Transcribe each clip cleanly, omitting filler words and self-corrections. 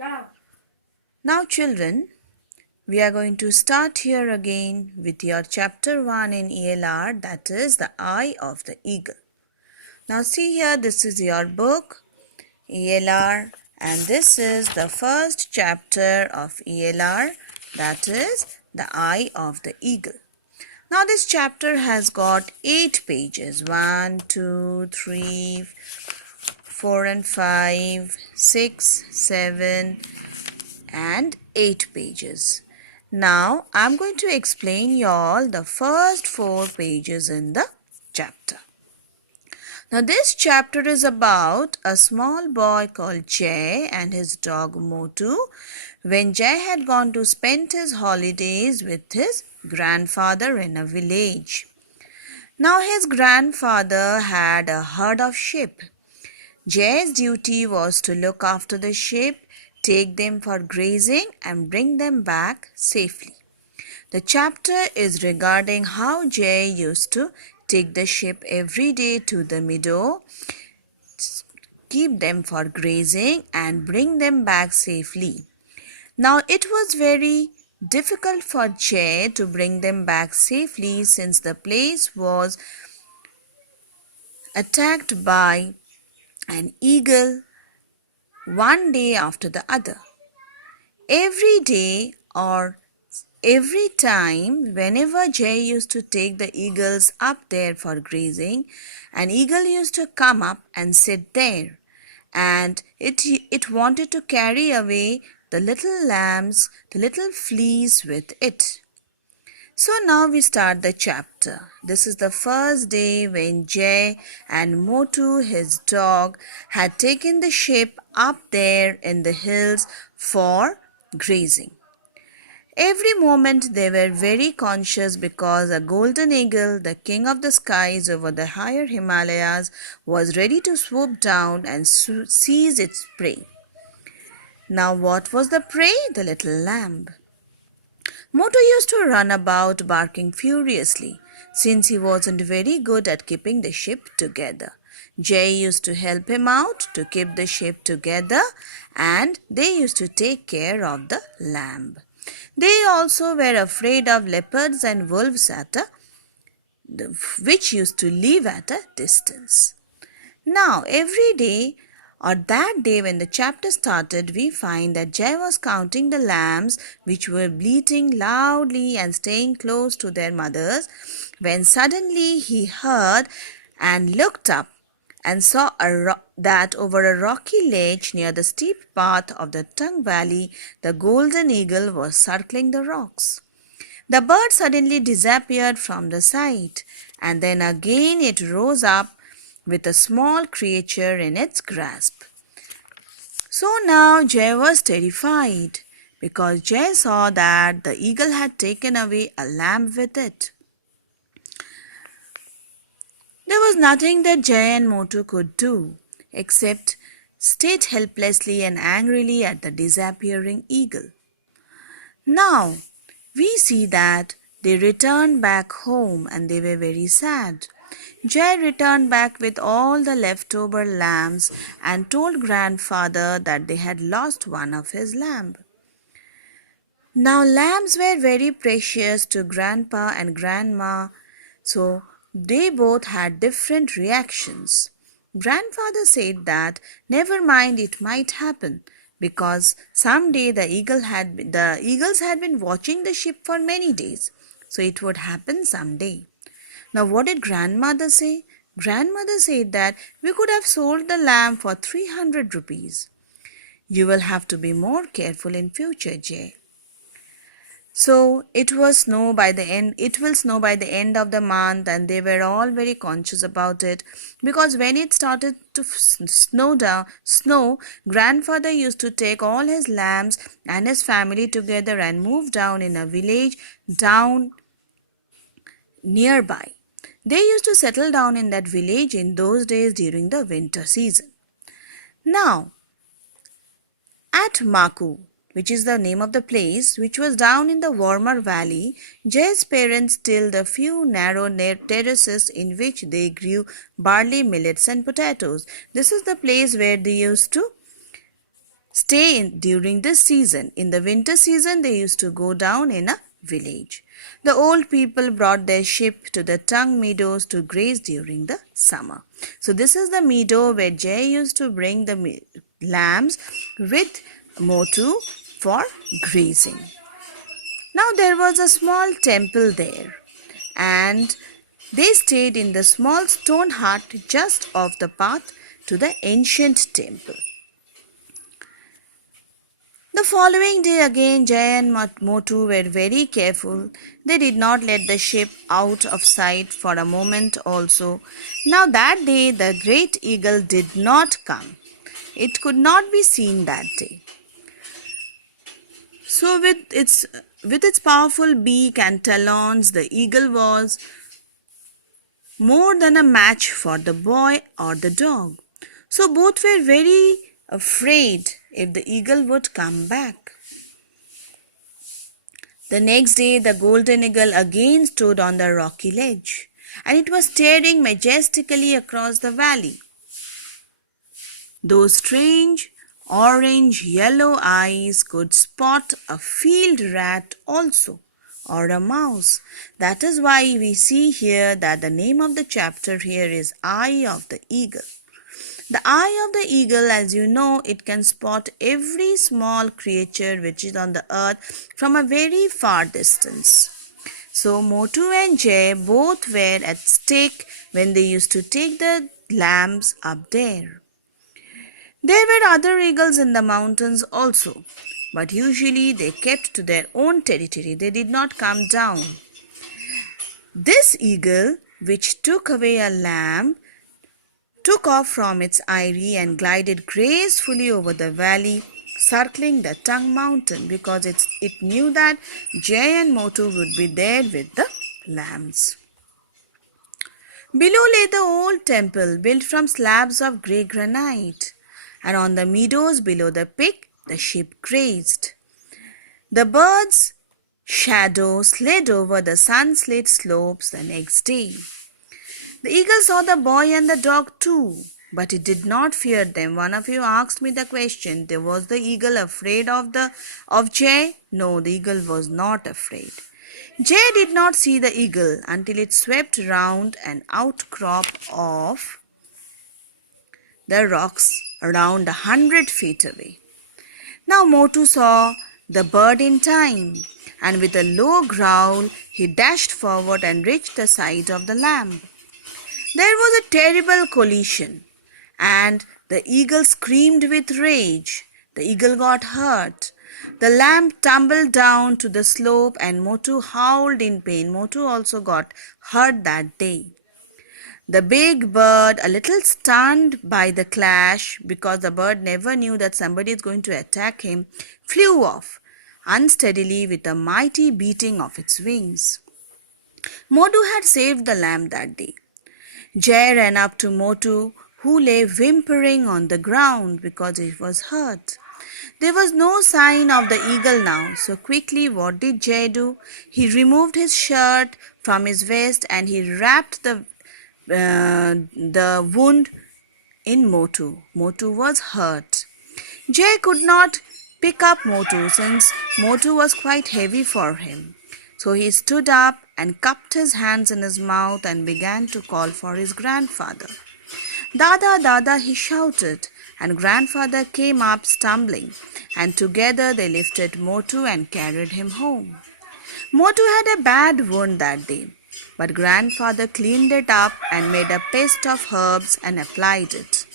Now, children, we are going to start here again with your chapter 1 in ELR, that is the Eye of the Eagle. Now, see here, this is your book, ELR, and this is the first chapter of ELR, that is the Eye of the Eagle. Now, this chapter has got 8 pages 1, 2, 3, 4, and 5, 6, 7, and 8 pages. Now I'm going to explain y'all the first 4 pages in the chapter. Now this chapter is about a small boy called Jay and his dog Motu when Jay had gone to spend his holidays with his grandfather in a village. Now his grandfather had a herd of sheep. Jay's duty was to look after the sheep, take them for grazing, and bring them back safely. The chapter is regarding how Jay used to take the sheep every day to the meadow, keep them for grazing, and bring them back safely. Now, it was very difficult for Jay to bring them back safely since the place was attacked by an eagle one day after the other. Every day or every time, whenever Jay used to take the eagles up there for grazing, an eagle used to come up and sit there, and it wanted to carry away the little lambs, the little fleas with it. So now we start the chapter. This is the first day when Jay and Motu, his dog, had taken the sheep up there in the hills for grazing. Every moment they were very conscious because a golden eagle, the king of the skies over the higher Himalayas, was ready to swoop down and seize its prey. Now what was the prey? The little lamb. Motu used to run about barking furiously since he wasn't very good at keeping the sheep together. Jay used to help him out to keep the sheep together, and they used to take care of the lamb. They also were afraid of leopards and wolves which used to live at a distance. Now, every day or that day when the chapter started, we find that Jay was counting the lambs which were bleating loudly and staying close to their mothers when suddenly he heard and looked up and saw that over a rocky ledge near the steep path of the Tung Valley, the golden eagle was circling the rocks. The bird suddenly disappeared from the sight, and then again it rose up with a small creature in its grasp. So now Jay was terrified because Jay saw that the eagle had taken away a lamb with it. There was nothing that Jay and Motu could do except state helplessly and angrily at the disappearing eagle. Now, we see that they returned back home and they were very sad. Jay returned back with all the leftover lambs and told grandfather that they had lost one of his lamb. Now lambs were very precious to grandpa and grandma, so they both had different reactions. Grandfather said that never mind, it might happen because someday the eagles had been watching the sheep for many days, so it would happen someday. Now what did grandmother say? Grandmother said that we could have sold the lamb for 300 rupees. You will have to be more careful in future, Jay. So it will snow by the end of the month, and they were all very conscious about it because when it started to snow, grandfather used to take all his lambs and his family together and move down in a village down nearby. They used to settle down in that village in those days during the winter season. Now, at Maku, which is the name of the place, which was down in the warmer valley, Jay's parents tilled a few narrow terraces in which they grew barley, millets and potatoes. This is the place where they used to during this season. In the winter season, they used to go down in a village. The old people brought their sheep to the tung meadows to graze during the summer. So this is the meadow where Jay used to bring the lambs with Motu for grazing. Now there was a small temple there, and they stayed in the small stone hut just off the path to the ancient temple. The following day again, Jay and Motu were very careful. They did not let the ship out of sight for a moment also. Now that day the great eagle did not come. It could not be seen that day. So with its powerful beak and talons, the eagle was more than a match for the boy or the dog. So both were very afraid if the eagle would come back. The next day the golden eagle again stood on the rocky ledge, and it was staring majestically across the valley. Those strange orange-yellow eyes could spot a field rat also, or a mouse. That is why we see here that the name of the chapter here is Eye of the Eagle. The eye of the eagle, as you know, it can spot every small creature which is on the earth from a very far distance. So Motu and Jay both were at stake when they used to take the lambs up there. There were other eagles in the mountains also, but usually they kept to their own territory. They did not come down. This eagle, which took away a lamb, took off from its eyrie and glided gracefully over the valley, circling the Tung mountain, because it knew that Jay and Motu would be there with the lambs. Below lay the old temple built from slabs of grey granite, and on the meadows below the pit the sheep grazed. The bird's shadow slid over the sun-slit slopes the next day. The eagle saw the boy and the dog too, but it did not fear them. One of you asked me the question, was the eagle afraid of Jay? No, the eagle was not afraid. Jay did not see the eagle until it swept round an outcrop of the rocks around 100 feet away. Now Motu saw the bird in time, and with a low growl he dashed forward and reached the side of the lamb. There was a terrible collision, and the eagle screamed with rage. The eagle got hurt. The lamb tumbled down to the slope, and Motu howled in pain. Motu also got hurt that day. The big bird, a little stunned by the clash, because the bird never knew that somebody is going to attack him, flew off unsteadily with a mighty beating of its wings. Motu had saved the lamb that day. Jay ran up to Motu, who lay whimpering on the ground because he was hurt. There was no sign of the eagle now, so quickly what did Jay do? He removed his shirt from his vest and he wrapped the wound in Motu. Motu was hurt. Jay could not pick up Motu since Motu was quite heavy for him. So he stood up and cupped his hands in his mouth and began to call for his grandfather. Dada, Dada, he shouted, and grandfather came up stumbling, and together they lifted Motu and carried him home. Motu had a bad wound that day, but grandfather cleaned it up and made a paste of herbs and applied it.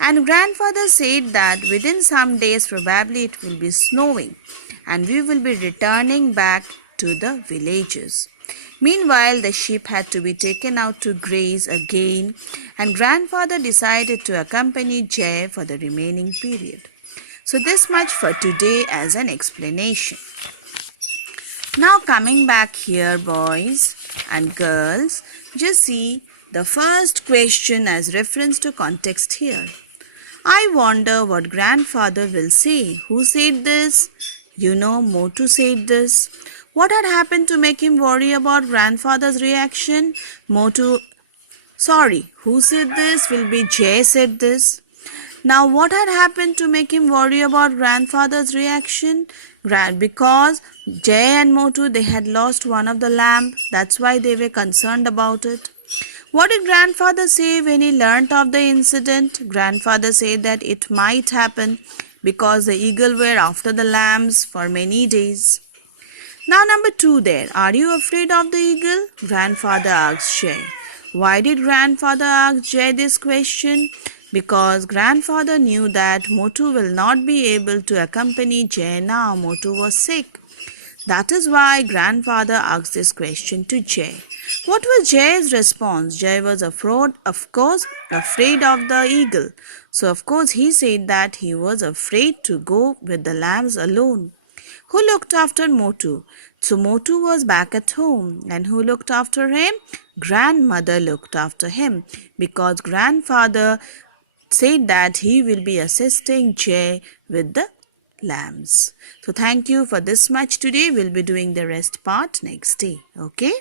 And grandfather said that within some days probably it will be snowing and we will be returning back to the villages. Meanwhile, the sheep had to be taken out to graze again, and grandfather decided to accompany Jay for the remaining period. So this much for today as an explanation. Now coming back here, boys and girls, just see the first question as reference to context here. I wonder what grandfather will say. Who said this? You know, Motu said this. What had happened to make him worry about grandfather's reaction? Who said this? Will be Jay said this. Now, what had happened to make him worry about grandfather's reaction? Because Jay and Motu, they had lost one of the lamb. That's why they were concerned about it. What did grandfather say when he learnt of the incident? Grandfather said that it might happen because the eagle were after the lambs for many days. Now number 2 there. Are you afraid of the eagle? Grandfather asked Jay. Why did grandfather ask Jay this question? Because grandfather knew that Motu will not be able to accompany Jay now. Motu was sick. That is why grandfather asked this question to Jay. What was Jay's response? Jay was afraid of the eagle. So of course he said that he was afraid to go with the lambs alone. Who looked after Motu? So Motu was back at home. And who looked after him? Grandmother looked after him because grandfather said that he will be assisting Jay with the lambs. So thank you for this much today. We'll be doing the rest part next day. Okay.